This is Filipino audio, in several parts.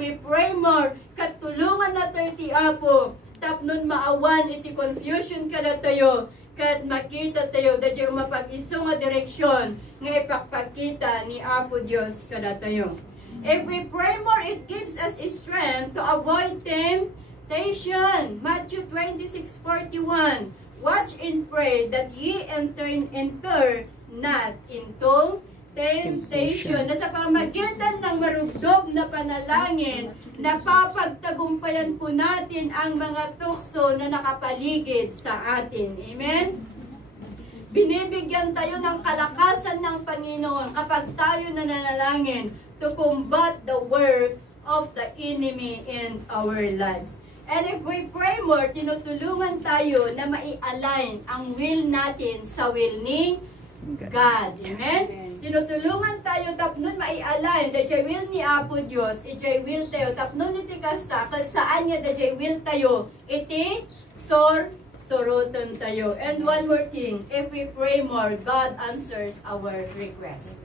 we pray more. Katulungan na tayo ti Apo. Tapnon maawan iti confusion kada tayo. Kat makita tayo, dadya mapag-iso nga direksyon nga ipakpakita ni Apo Diyos kada tayo. If we pray more, it gives us strength to avoid temptation. Matthew 26:41. Watch and pray that ye enter not into temptation. Nasa pamagitan ng marugdob na panalangin, napapagtagumpayan po natin ang mga tukso na nakapaligid sa atin. Amen? Binibigyan tayo ng kalakasan ng Panginoon kapag tayo nananalangin to combat the work of the enemy in our lives. And if we pray more, tinutulungan tayo na mai-align ang will natin sa will ni God. Amen? Tinutulungan tayo tapnon mai-align dajay will ni Apo Dios, ijay will tayo tapnon iti kasta kat saan nga dajay will tayo iti soroton tayo. And one more thing, if we pray more, God answers our request.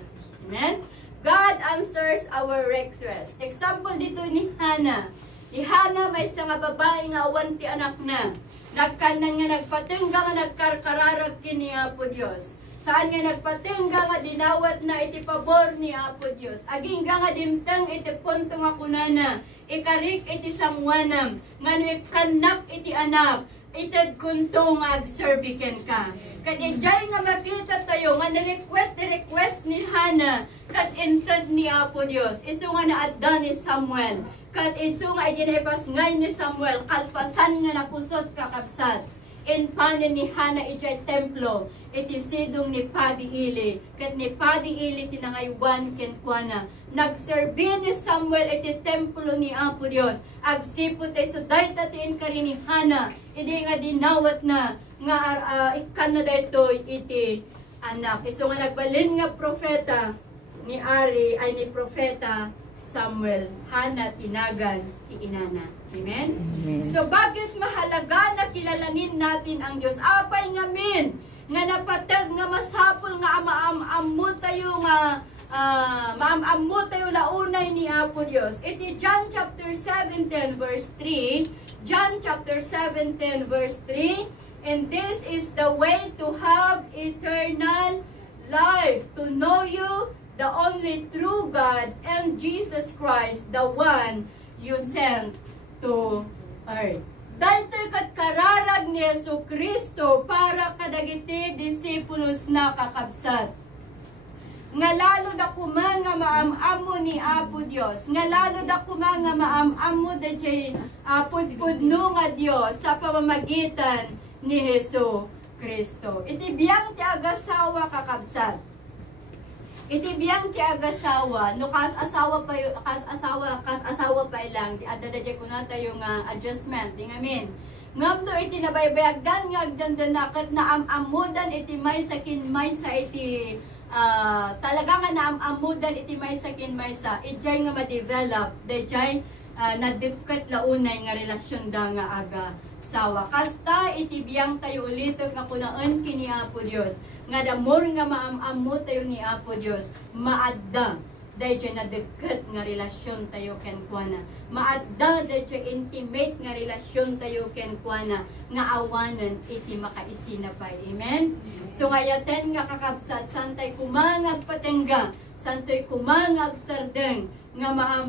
Amen? God answers our request. Example dito ni Hannah. Ni Hannah may isang babae nga awan ti anak na. Nagkanan nga nagpatingga nga nagkarkararag kini Apo Dios. Saan nga nagpatingga nga dinawat na iti pabor ni Apo Dios. Aging nga dimtang iti punto nga kunana. Ikarik iti sangwanam. Ngano ikanak iti anak. Itad kunto nga agserbiken ka. Kat ijay nga makita tayo nga request ni Hannah. Kat intad ni Apo Dios. Iso nga naadda ni Samuel. Kat iso nga idinipas ngay ni Samuel. Kalpasan nga napusot kakabsat. In panin ni Hannah ijay templo. Iti sidong ni Padi Ili. Kat ni Padi Ili tinangaywan kenkwana. Nagserbi ni Samuel iti templo ni Apo Dios. Agsipot ay sa dayta tiin ka rin ni Hannah. Hindi nga dinawat na nga ikan na daytoy iti anak. Iso nga nagbalin nga profeta ni Ari ay ni profeta Samuel. Hannah tinagan ti inana. Amen? Amen. So bakit mahalaga na kilalanin natin ang Diyos? Apay ngamin nga napatag nga masapol nga amaam-ammo tayo nga maam-ammo tayo launay ni Apo Dios. Iti John chapter 17 verse 3. John chapter 17 verse 3. And this is the way to have eternal life, to know you, the only true God, and Jesus Christ, the one you sent to earth. Dahil kat kararag ni Jesucristo para kadagiti disipulos na kakabsat. Nga lalo da kumanga maam-amo ni Apo Dios. Nga lalo da kumanga maam-amo da jay pudpudno nga Dios sa pamamagitan ni Jesucristo. Iti biyang ti agasawa kakabsat. Iti biyang ti agasawa, no kas-asawa pa lang, di adadadya ko na tayo nga adjustment, di ngamin. Ngam do iti nabaybayagdan nga agdandanakot na am-amudan iti may sakin may sa iti talaga nga naam-amudan iti may sakin may sa ijay nga ma-develop, dayjay nadikkat launay nga relasyon da nga aga sawa. Kasta iti biyang tayo ulitok nga kunaan kini Apo Dios. Nga damor nga maam-ammo tayo ni Apo Dios, maadda dahil na deket nga relasyon tayo kenkwana. Maadda dahil intimate nga relasyon tayo kenkwana, nga awanan iti makaisina pa. Amen? So ngayaten nga kakabsat, santay kumangag patengga, santay kumangag sardeng, nga mga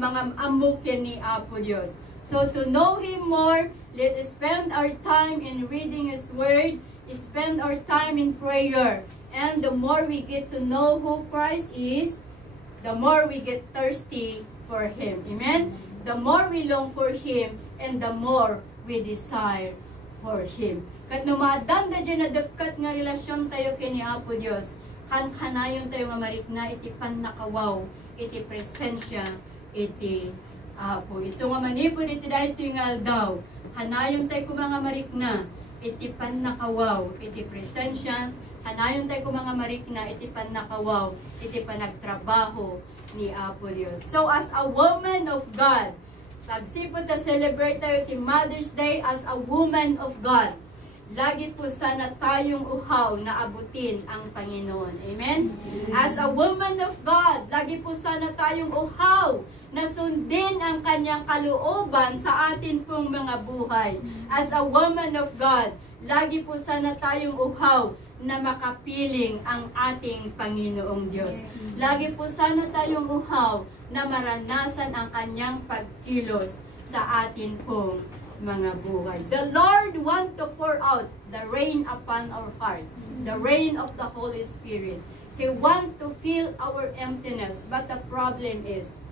ni Apo Dios. So to know Him more, let's spend our time in reading His Word, spend our time in prayer. And the more we get to know who Christ is, the more we get thirsty for Him. Amen? The more we long for Him, and the more we desire for Him. Kat numadan da dyan na dekat nga relasyon tayo kini Apo Dios, hanayon tayo nga marikna iti pannakawaw, iti presensya, iti Apo. Iso nga manipod iti dahil tingal daw, hanayon tayo kung mga marikna, iti pannakawaw, iti presensya, hanayon tayo kung mga marikna, iti pannakawaw, iti panagtrabaho ni Apo Dios. So as a woman of God, pagsipot na celebrate tayo iti Mother's Day as a woman of God, lagi po sana tayong uhaw na abutin ang Panginoon. Amen? As a woman of God, lagi po sana tayong uhaw na sundin ang kanyang kalooban sa atin pong mga buhay. As a woman of God, lagi po sana tayong uhaw na makapiling ang ating Panginoong Diyos. Lagi po sana tayong uhaw na maranasan ang kanyang pagkilos sa atin pong mga buhay. The Lord want to pour out the rain upon our heart, the rain of the Holy Spirit. He want to fill our emptiness, but the problem is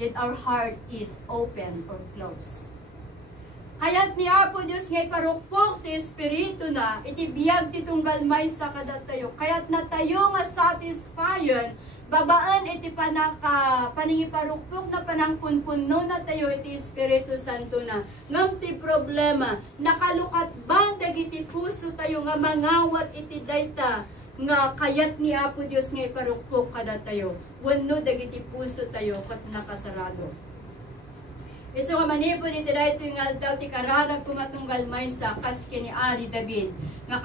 that our heart is open or closed. Kaya't ni Apo Diyos ngay parukpok ti Espiritu na itibiyag ti tunggal may sa kadatayo. Kaya't natayo nga satisfyon, babaan iti paningiparukpok na panangpunpuno na tayo iti Espiritu Santo na. Ngam ti problema, nakalukat ba dagiti puso tayo nga mangawat iti dayta nga kayat ni Apo Diyos ngay parukpok kadatayo. Wenno dagiti puso tayo kat nakasarado. Iso nga manipod iti dayto nga daw ti kararag kumatunggal maysa kas kini Ari David nga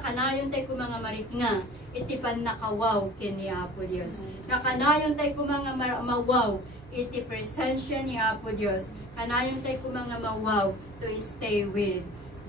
kanayon tay ko mga marikna iti pannakawaw kini Apo Dios. Nga kanayon tay ko mga mawaw iti presensya ni Apo Dios. Kanayon tay ko mga mawaw to stay with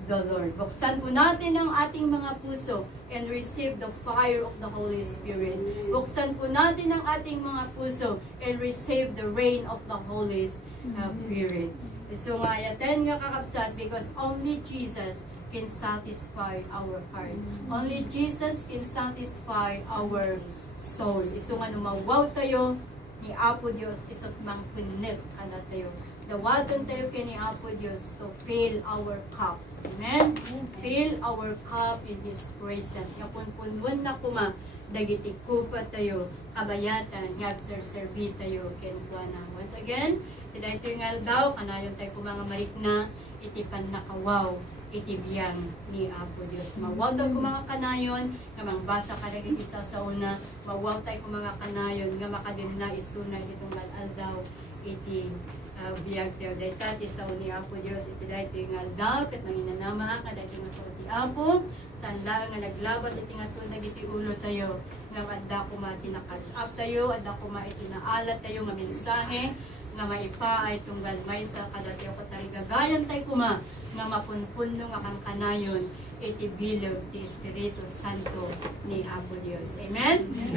the Lord. Buksan po natin ang ating mga puso and receive the fire of the Holy Spirit. Buksan po natin ang ating mga puso and receive the rain of the Holy Spirit. So nga yaten nga kakabsat because only Jesus can satisfy our heart. Only Jesus can satisfy our soul. So nga numawaw tayo ni Apo Dios isot mang punit kana tayo. Dawaton tayo kini Apo Dios to fill our cup. Amen? Fill our cup in His presence. Kapunpunwan na kuma, dagiti kupa tayo, kabayatan, ngagserserbi tayo, kenkwana. Once again, tiday ito yung aldaw, kanayon tayo kumanga marikna, itipan nakawaw, itibiyang ni Apo Dios. Mawaw daw kumanga kanayon, kamang basa ka dagiti sa una, mawaw tayo kumanga kanayon, nga makadim na isuna, itong aldaw, iti biyag tayo dahi tati sa uni Apo Diyos iti dahi ito yung aldaw kat nang inanama ka dahi nga sa iti Apo saan lang nga naglabas iti nga tunag iti ulo tayo nga adda kuma tinakatch up tayo adda kuma iti naalat tayo nga mensahe nga maipa ay tunggal may sa kadati ako tayo gagayan tayo kuma nga mapunpuno nga kang kanayon iti bilog ti Espiritu Santo ni Apo Diyos. Amen?